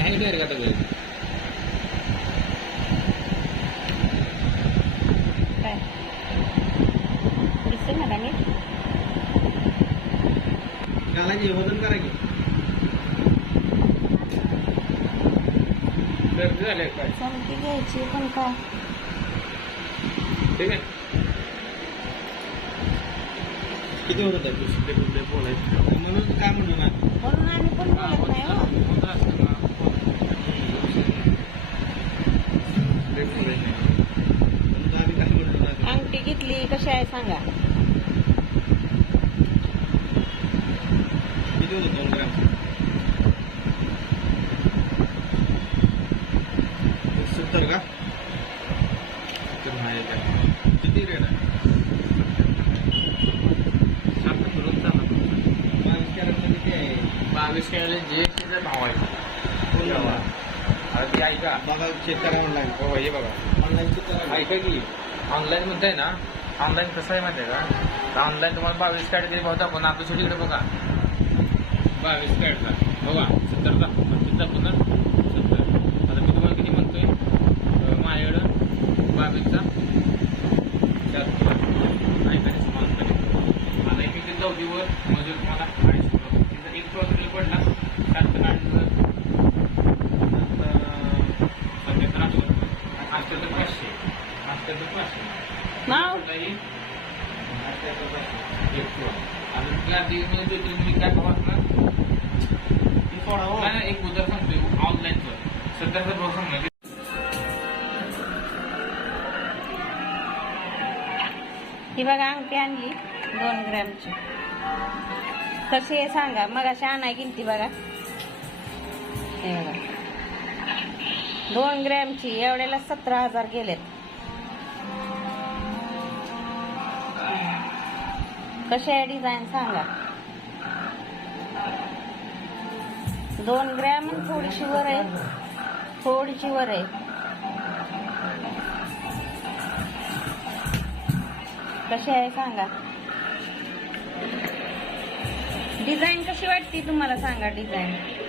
आहे डायरेक्ट आता घरी काय दिसेल ना नीट घालायची वजन करा की गर्दी झाली आहे काय चमकी घ्यायची पण काय ठीक आहे किती होत आहे दुसरे कुठले बोलायचे म्हणून काय म्हणू ना म्हणून आम्ही पण बोलत नाही हो म्हणून आम्ही काय म्हणू ना अंगठी घेतली कशी आहे सांगा. किती होतं दोन ग्राम? सत्तर का? तर नाही काय? किती रेट आहे? बावीस खेळले जीएसटीचा भाव आहे. ती ऐका. बघा चेक करा ऑनलाईन हो हे बघा. ऑनलाईन चेक करा. ऐका की ऑनलाईन म्हणताय ना ऑनलाईन कसं आहे माहिती आहे का ऑनलाईन तुम्हाला बावीस काढ तरी भाव पण आता छोटीकडे बघा. बावीस काढला बघा सत्तर दाखवून पुन्हा सत्तर. आता मी तुम्हाला किती म्हणतोय? माझ्याकडं बावीसचा शहात्तर ऐका नाही समान करेल आता एक किती चौथीवर म्हणजे तुम्हाला अडीचशे एक पडला. शहात्तर अडीचशे सत्याहत्तर अठरा अठ्याहत्तर पाचशे. पाचशे नाव कुठलाही पाचशे. एक किलो आणि त्या दिवशी ते तुम्ही काय भाव एक उदाहरण सांगतोय ऑनलाईनचं सध्याचा भाव सांगणार ही बघा अंगठी आणली दोन ग्रॅमची. कशी आहे सांगा मग अशी आणाय गेली बघा. हे बघा. दोन ग्रॅमची एवढ्याला सतरा हजार गेलेत. कशी आहे डिझाईन सांगा. दोन ग्रॅम थोडीशी वर आहे. थोडीशी वर आहे. कशी आहे सांगा. डिझाईन कशी वाटते तुम्हाला सांगा डिझाईन